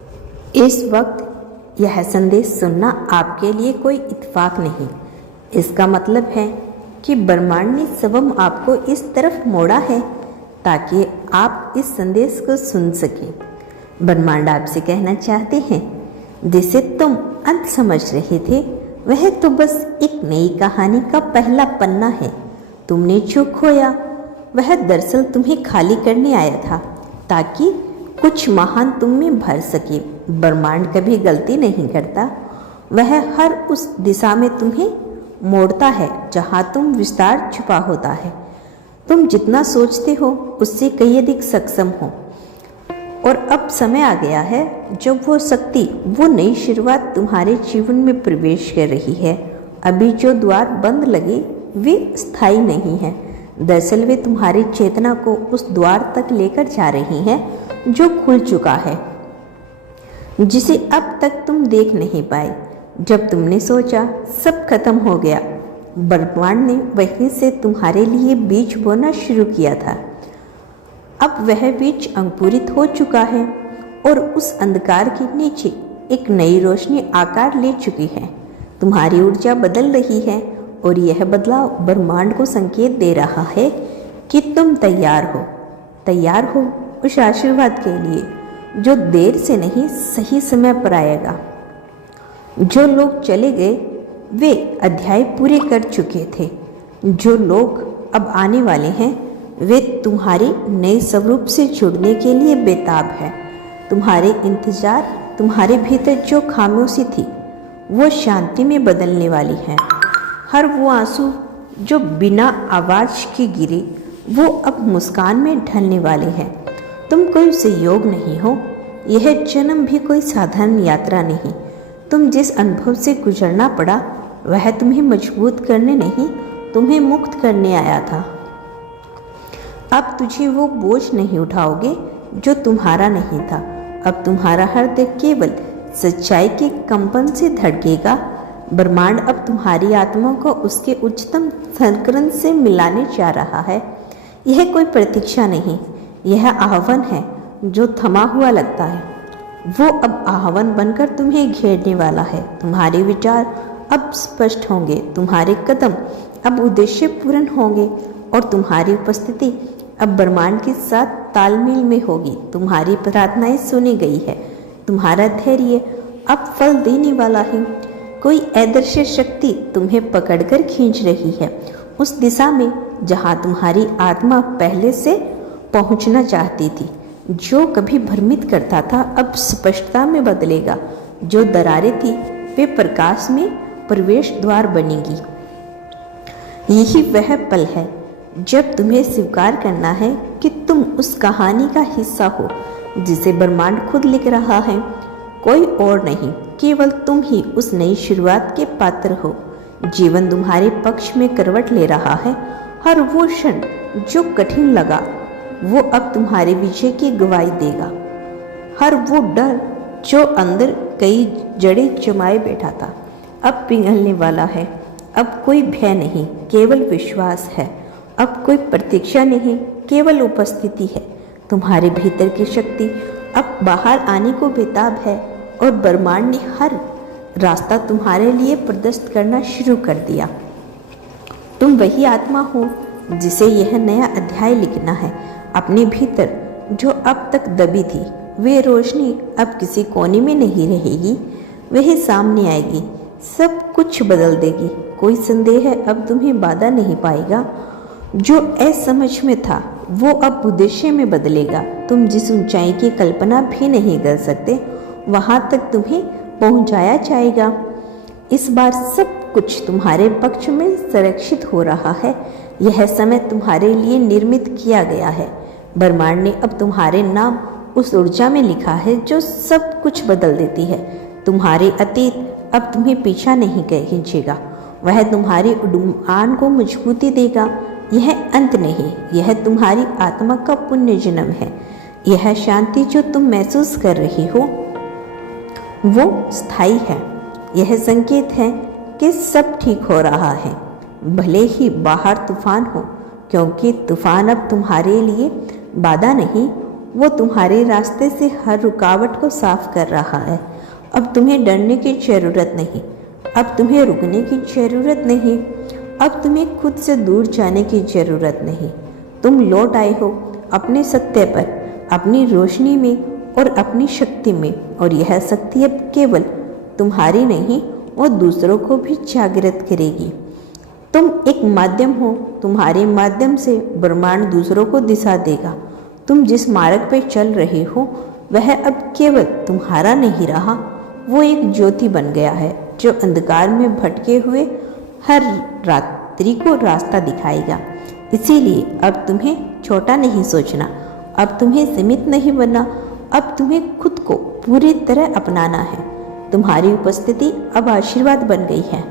इस वक्त यह संदेश सुनना आपके लिए कोई इत्तेफाक नहीं। इसका मतलब है कि ब्रह्मांड ने स्वयं आपको इस तरफ मोड़ा है ताकि आप इस संदेश को सुन सकें। ब्रह्मांड आपसे कहना चाहते हैं, जिसे तुम अंत समझ रहे थे वह तो बस एक नई कहानी का पहला पन्ना है। तुमने जो खोया वह दरअसल तुम्हें खाली करने आया था ताकि कुछ महान तुम में भर सके। ब्रह्मांड कभी गलती नहीं करता, वह हर उस दिशा में तुम्हें मोड़ता है जहाँ तुम विस्तार छुपा होता है। तुम जितना सोचते हो उससे कई अधिक सक्षम हो, और अब समय आ गया है जब वो शक्ति, वो नई शुरुआत तुम्हारे जीवन में प्रवेश कर रही है। अभी जो द्वार बंद लगे वे स्थायी नहीं हैं, दरअसल वे तुम्हारी चेतना को उस द्वार तक लेकर जा रही हैं जो खुल चुका है, जिसे अब तक तुम देख नहीं पाए। जब तुमने सोचा सब खत्म हो गया, ब्रह्मांड ने वहीं से तुम्हारे लिए बीज बोना शुरू किया था। अब वह बीज अंकुरित हो चुका है और उस अंधकार के नीचे एक नई रोशनी आकार ले चुकी है। तुम्हारी ऊर्जा बदल रही है और यह बदलाव ब्रह्मांड को संकेत दे रहा है कि तुम तैयार हो उस आशीर्वाद के लिए जो देर से नहीं सही समय पर आएगा। जो लोग चले गए वे अध्याय पूरे कर चुके थे, जो लोग अब आने वाले हैं वे तुम्हारे नए स्वरूप से जुड़ने के लिए बेताब है। तुम्हारे इंतजार, तुम्हारे भीतर जो खामोशी थी वो शांति में बदलने वाली है। हर वो आंसू जो बिना आवाज के गिरे वो अब मुस्कान में ढलने वाले हैं। तुम कोई संयोग नहीं हो, यह जन्म भी कोई साधारण यात्रा नहीं। तुम जिस अनुभव से गुजरना पड़ा वह तुम्हें मजबूत करने नहीं, तुम्हें मुक्त करने आया था। अब तुझे वो बोझ नहीं उठाओगे जो तुम्हारा नहीं था। अब तुम्हारा हृदय केवल सच्चाई के कंपन से धड़केगा। ब्रह्मांड अब तुम्हारी आत्मा को उसके उच्चतम संस्करण से मिलाने जा रहा है। यह कोई प्रतीक्षा नहीं, यह आह्वान है जो थमा हुआ लगता है। वो अब आह्वान बनकर तुम्हें घेरने वाला है। तुम्हारे विचार अब स्पष्ट होंगे, तुम्हारे कदम अब उद्देश्य पूर्ण होंगे और तुम्हारी उपस्थिति अब ब्रह्मांड के साथ तालमेल में होगी। तुम्हारी प्रार्थनाएं सुनी गई है, तुम्हारा धैर्य अब फल देने वाला है। कोई अदृश्य शक्ति तुम्हें पकड़कर खींच रही है उस दिशा में जहां तुम्हारी आत्मा पहले से पहुंचना चाहती थी। जो कभी भ्रमित करता था अब स्पष्टता में बदलेगा। जो दरारें थी वे प्रकाश में प्रवेश द्वार बनेगी। यही वह पल है जब तुम्हें स्वीकार करना है कि तुम उस कहानी का हिस्सा हो जिसे ब्रह्मांड खुद लिख रहा है। कोई और नहीं, केवल तुम ही उस नई शुरुआत के पात्र हो। जीवन तुम्हारे पक्ष में करवट ले रहा है। हर वो क्षण जो कठिन लगा वो अब तुम्हारे विजय की गवाही देगा। हर वो डर जो अंदर कई जड़ें जमाए बैठा था अब पिघलने वाला है। अब कोई भय नहीं, केवल विश्वास है। अब कोई प्रतीक्षा नहीं, केवल उपस्थिति है। तुम्हारे भीतर की शक्ति अब बाहर आने को बेताब है और ब्रह्मांड ने हर रास्ता तुम्हारे लिए प्रदर्शित करना शुरू कर दिया। तुम वही आत्मा हो जिसे यह नया अध्याय लिखना है। अपने भीतर जो अब तक दबी थी वे रोशनी अब किसी कोने में नहीं रहेगी, वह सामने आएगी, सब कुछ बदल देगी। कोई संदेह अब तुम्हें बाधा नहीं पाएगा। जो असमझ में था वो अब उद्देश्य में बदलेगा। तुम जिस ऊंचाई की कल्पना भी नहीं कर सकते वहां तक तुम्हें पहुंचाया जाएगा। इस बार सब कुछ तुम्हारे पक्ष में संरक्षित हो रहा है। यह समय तुम्हारे लिए निर्मित किया गया है। ब्रह्मांड ने अब तुम्हारे नाम उस ऊर्जा में लिखा है जो सब कुछ बदल देती है। तुम्हारे अतीत अब तुम्हें पीछा नहीं खींचेगा, वह तुम्हारी उड़ान को मजबूती देगा। यह अंत नहीं, यह तुम्हारी आत्मा का पुण्य जन्म है। यह शांति जो तुम महसूस कर रही हो वो स्थायी है। यह संकेत है कि सब ठीक हो रहा है, भले ही बाहर तूफान हो, क्योंकि तूफान अब तुम्हारे लिए बाधा नहीं, वो तुम्हारे रास्ते से हर रुकावट को साफ कर रहा है। अब तुम्हें डरने की ज़रूरत नहीं, अब तुम्हें रुकने की ज़रूरत नहीं, अब तुम्हें खुद से दूर जाने की ज़रूरत नहीं। तुम लौट आए हो अपने सत्य पर, अपनी रोशनी में और अपनी शक्ति में, और यह शक्ति अब केवल तुम्हारी नहीं और दूसरों को भी जागृत करेगी। तुम एक माध्यम हो, तुम्हारे माध्यम से ब्रह्मांड दूसरों को दिशा देगा। तुम जिस मार्ग पर चल रहे हो वह अब केवल तुम्हारा नहीं रहा, वो एक ज्योति बन गया है जो अंधकार में भटके हुए हर रात्रि को रास्ता दिखाएगा। इसीलिए अब तुम्हें छोटा नहीं सोचना, अब तुम्हें सीमित नहीं बनना, अब तुम्हें खुद को पूरी तरह अपनाना है। तुम्हारी उपस्थिति अब आशीर्वाद बन गई है।